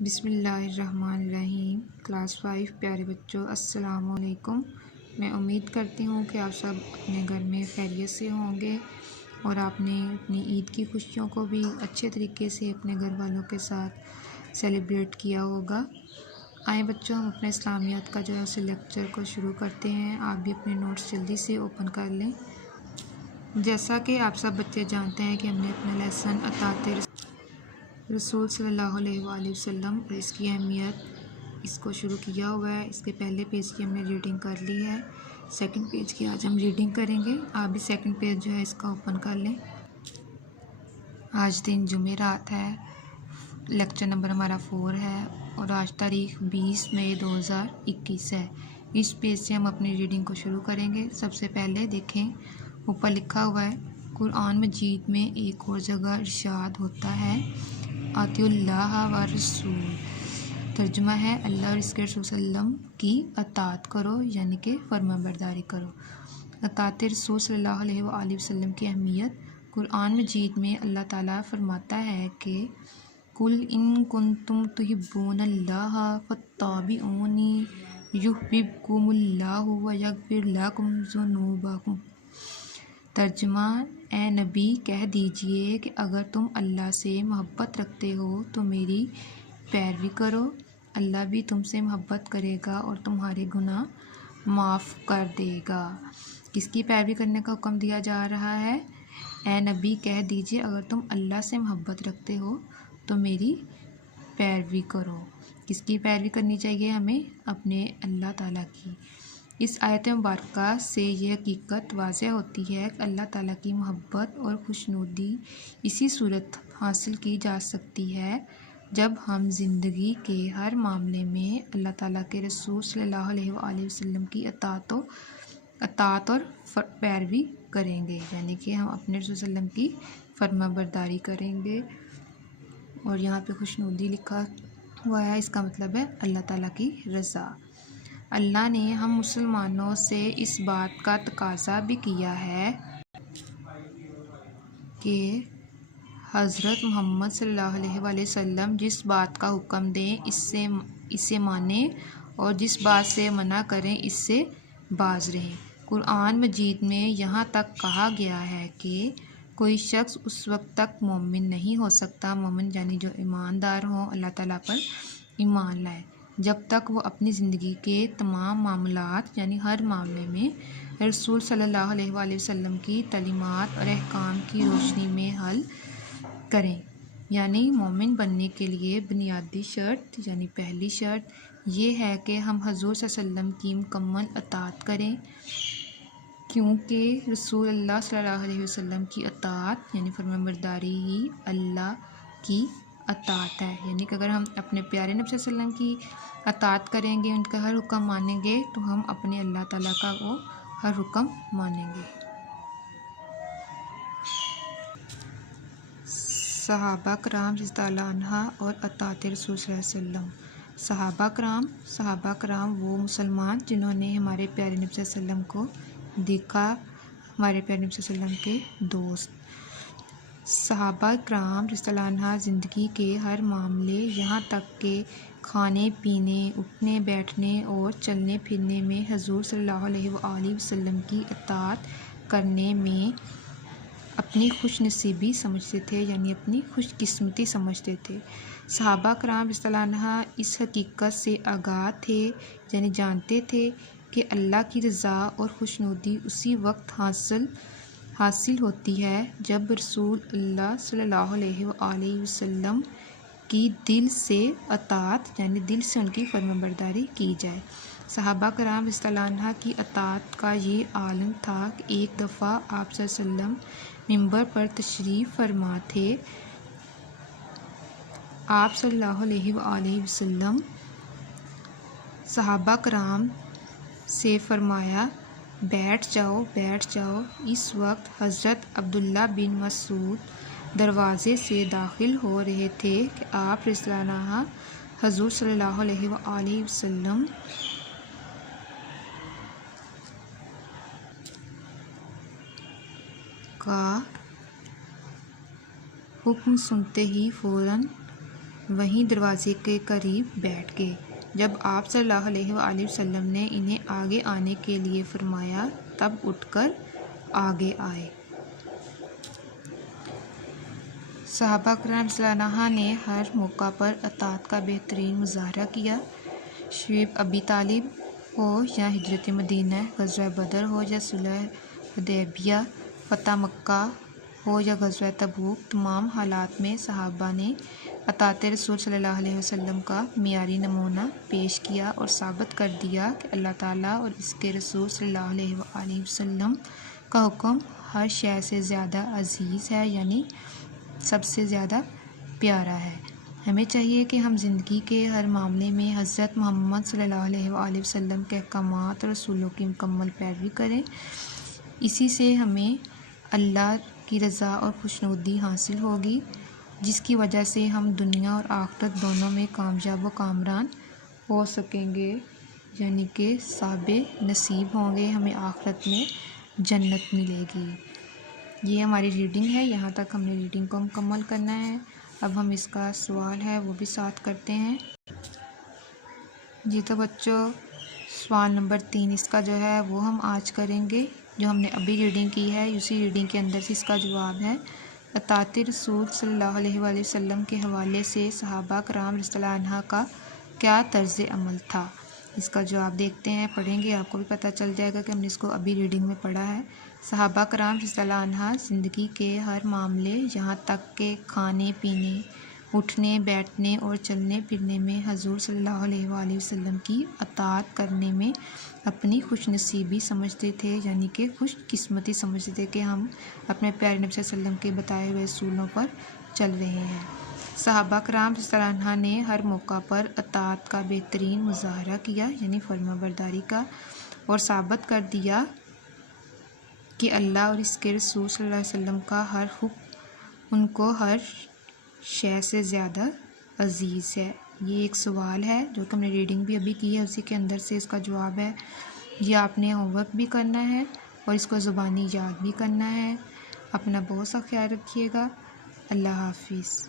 بسم اللہ الرحمن الرحیم۔ کلاس 5 پیارے بچوں، السلام علیکم۔ میں امید کرتی ہوں کہ آپ سب اپنے گھر میں خیریت سے ہوں گے اور آپ نے اپنی عید کی خوشیوں کو بھی اچھے طریقے سے اپنے گھر والوں کے ساتھ سیلیبریٹ کیا ہوگا۔ آئیں بچوں، ہم اپنے اسلامیات کا جو ہے اسے لیکچر کو شروع کرتے ہیں۔ آپ بھی اپنے نوٹس جلدی سے اوپن کر لیں۔ جیسا کہ آپ سب بچے جانتے ہیں کہ ہم نے اپنا لیسن اطاعت رسول صلی اللہ علیہ وآلہ وسلم اور اس کی اہمیت اس کو شروع کیا ہوا ہے۔ اس کے پہلے پیج کی ہم نے ریڈنگ کر لی ہے، سیکنڈ پیج کی آج ہم ریڈنگ کریں گے۔ آپ بھی سیکنڈ پیج جو ہے اس کا اوپن کر لیں۔ آج دن جمعرات ہے، لیکچر نمبر ہمارا 4 ہے اور آج تاریخ 20 مئی 2021 ہے۔ اس پیج سے ہم اپنی ریڈنگ کو شروع کریں گے۔ سب سے پہلے دیکھیں اوپر لکھا ہوا ہے، قرآن مجید میں ایک اور جگہ ارشاد ہوتا ہے اطیعوا اللہ و رسول۔ ترجمہ ہے اللہ اور اس کے رسول صلی اللہ علیہ وسلم کی اطاعت کرو، یعنی کہ فرما برداری کرو۔ اطاعت رسول صلی اللہ علیہ وآلہ وسلم کی اہمیت۔ قرآن مجید میں اللہ تعالیٰ فرماتا ہے کہ قُلْ إِن كُنتُمْ تُحِبُّونَ اللَّهَ فَاتَّبِعُونِي يُحْبِبْكُمُ اللَّهُ وَيَغْفِرْ لَكُمْ ذُنُوبَكُمْ۔ ترجمہ، اے نبی کہہ دیجئے کہ اگر تم اللہ سے محبت رکھتے ہو تو میری پیروی کرو، اللہ بھی تم سے محبت کرے گا اور تمہارے گناہ معاف کر دے گا۔ کس کی پیروی کرنے کا حکم دیا جا رہا ہے؟ اے نبی کہہ دیجئے اگر تم اللہ سے محبت رکھتے ہو تو میری پیروی کرو۔ کس کی پیروی کرنی چاہیے ہمیں؟ اپنے اللہ تعالیٰ کی۔ اس آیت مبارکہ سے یہ حقیقت واضح ہوتی ہے کہ اللہ تعالیٰ کی محبت اور خوشنودی اسی صورت حاصل کی جا سکتی ہے جب ہم زندگی کے ہر معاملے میں اللہ تعالیٰ کے رسول صلی اللہ علیہ وآلہ وسلم کی اطاعت اور پیروی کریں گے، یعنی کہ ہم اپنے رسول صلی اللہ علیہ وسلم کی فرما برداری کریں گے۔ اور یہاں پہ خوشنودی لکھا ہوا ہے، اس کا مطلب ہے اللہ تعالیٰ کی رضا۔ اللہ نے ہم مسلمانوں سے اس بات کا تقاضا بھی کیا ہے کہ حضرت محمد صلی اللہ علیہ وآلہ وسلم جس بات کا حکم دیں اسے مانیں اور جس بات سے منع کریں اس سے باز رہیں۔ قرآن مجید میں یہاں تک کہا گیا ہے کہ کوئی شخص اس وقت تک مومن نہیں ہو سکتا، مومن یعنی جو ایماندار ہوں، اللہ تعالیٰ پر ایمان لائے، جب تک وہ اپنی زندگی کے تمام معاملات یعنی ہر معاملے میں رسول صلی اللہ علیہ وآلہ وسلم کی تعلیمات اور احکام کی روشنی میں حل کریں۔ یعنی مومن بننے کے لیے بنیادی شرط یعنی پہلی شرط یہ ہے کہ ہم حضور صلی اللہ علیہ وسلم کی مکمل اطاعت کریں، کیونکہ رسول اللہ صلی اللہ علیہ وسلم کی اطاعت یعنی فرمانبرداری ہی اللہ کی اطاعت ہے۔ یعنی کہ اگر ہم اپنے پیارے نبی صلی اللہ علیہ وسلم کی اطاعت کریں گے، ان کا ہر حکم مانیں گے، تو ہم اپنے اللہ تعالیٰ کا وہ ہر حکم مانیں گے۔ صحابہ کرام رضی اللہ عنہ اور اطاعت رسول صلی اللہ علیہ وسلم۔ صحابہ کرام وہ مسلمان جنہوں نے ہمارے پیارے نبی صلی اللہ علیہ وسلم کو دیکھا، ہمارے پیارے نبی صلی اللہ علیہ وسلم کے دوست۔ صحابہ کرام رضی اللہ عنہ زندگی کے ہر معاملے یہاں تک کہ کھانے پینے، اٹھنے بیٹھنے اور چلنے پھرنے میں حضور صلی اللہ علیہ وآلہ وسلم کی اطاعت کرنے میں اپنی خوش نصیبی سمجھتے تھے، یعنی اپنی خوش قسمتی سمجھتے تھے۔ صحابہ کرام رضی اللہ عنہ اس حقیقت سے آگاہ تھے، یعنی جانتے تھے کہ اللہ کی رضا اور خوشنودی اسی وقت حاصل ہوتی ہے جب رسول اللہ صلی اللہ علیہ وآلہ وسلم کی دل سے اطاعت یعنی دل سے ان کی فرمانبرداری کی جائے۔ صحابہ کرام رضی اللہ عنہ کی اطاعت کا یہ عالم تھا کہ ایک دفعہ آپ صلی اللہ علیہ وسلم ممبر پر تشریف فرما تھے۔ آپ صلی اللہ علیہ وآلہ وسلم صحابہ کرام سے فرمایا بیٹھ جاؤ بیٹھ جاؤ۔ اس وقت حضرت عبداللہ بن مسعود دروازے سے داخل ہو رہے تھے کہ آپ رضی اللہ عنہ حضور صلی اللہ علیہ وآلہ وسلم کا حکم سنتے ہی فوراً وہیں دروازے کے قریب بیٹھ گئے۔ جب آپ صلی اللہ علیہ وآلہ وسلم نے انہیں آگے آنے کے لیے فرمایا تب اٹھ کر آگے آئے۔ صحابہ کرام رضی اللہ عنہ نے ہر موقع پر اطاعت کا بہترین مظاہرہ کیا۔ شعیب ابی طالب ہو یا ہجرت مدینہ، غزوہ بدر ہو یا صلح حدیبیہ، فتح مکہ ہو یا غزوہ تبوک، تمام حالات میں صحابہ نے اطاعت رسول صلی اللہ علیہ وسلم کا معیاری نمونہ پیش کیا اور ثابت کر دیا کہ اللہ تعالیٰ اور اس کے رسول صلی اللہ علیہ وآلہ وسلم کا حکم ہر شے سے زیادہ عزیز ہے، یعنی سب سے زیادہ پیارا ہے۔ ہمیں چاہیے کہ ہم زندگی کے ہر معاملے میں حضرت محمد صلی اللہ علیہ وآلہ وسلم کے احکامات اور اصولوں کی مکمل پیروی کریں۔ اسی سے ہمیں اللہ کی رضا اور خوشنودی حاصل ہوگی، جس کی وجہ سے ہم دنیا اور آخرت دونوں میں کامیاب و کامران ہو سکیں گے، یعنی کہ صاحب نصیب ہوں گے، ہمیں آخرت میں جنت ملے گی۔ یہ ہماری ریڈنگ ہے، یہاں تک ہم نے ریڈنگ کو مکمل کرنا ہے۔ اب ہم اس کا سوال ہے وہ بھی ساتھ کرتے ہیں۔ جی تو بچوں، سوال نمبر 3 اس کا جو ہے وہ ہم آج کریں گے، جو ہم نے ابھی ریڈنگ کی ہے اسی ریڈنگ کے اندر سے اس کا جواب ہے۔ اطاعت رسول صلی اللہ علیہ وآلہ وسلم کے حوالے سے صحابہ کرام رضی اللہ عنہ کا کیا طرز عمل تھا؟ اس کا جواب دیکھتے ہیں، پڑھیں گے، آپ کو بھی پتہ چل جائے گا کہ ہم نے اس کو ابھی ریڈنگ میں پڑھا ہے۔ صحابہ کرام رضی اللہ عنہ زندگی کے ہر معاملے، یہاں تک کہ کھانے پینے، اٹھنے بیٹھنے اور چلنے پھرنے میں حضور صلی اللہ علیہ وآلہ وسلم کی اطاعت کرنے میں اپنی خوش نصیبی سمجھتے تھے، یعنی کہ خوش قسمتی سمجھتے تھے کہ ہم اپنے پیارے نبی صلی اللہ علیہ وسلم کے بتائے ہوئے اصولوں پر چل رہے ہیں۔ صحابہ کرام رضی اللہ عنہ نے ہر موقع پر اطاعت کا بہترین مظاہرہ کیا، یعنی فرما برداری کا، اور ثابت کر دیا کہ اللہ اور اس کے رسول صلی اللہ علیہ وسلم کا ہر حکم ان کو ہر شے سے زیادہ عزیز ہے۔ یہ ایک سوال ہے جو کہ ہم نے ریڈنگ بھی ابھی کی ہے، اسی کے اندر سے اس کا جواب ہے۔ یہ آپ نے ہوم ورک بھی کرنا ہے اور اس کو زبانی یاد بھی کرنا ہے۔ اپنا بہت سا خیال رکھیے گا۔ اللہ حافظ۔